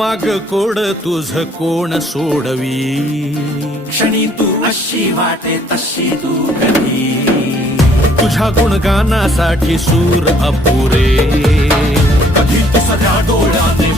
माग कोड तुझ कोण सोडवी. क्षणी तू अशी वाटे तशी तू कधी. तुझ्या गुणगानासाठी सूर अपुरे. कधी तू सगळ्या डोळ्याने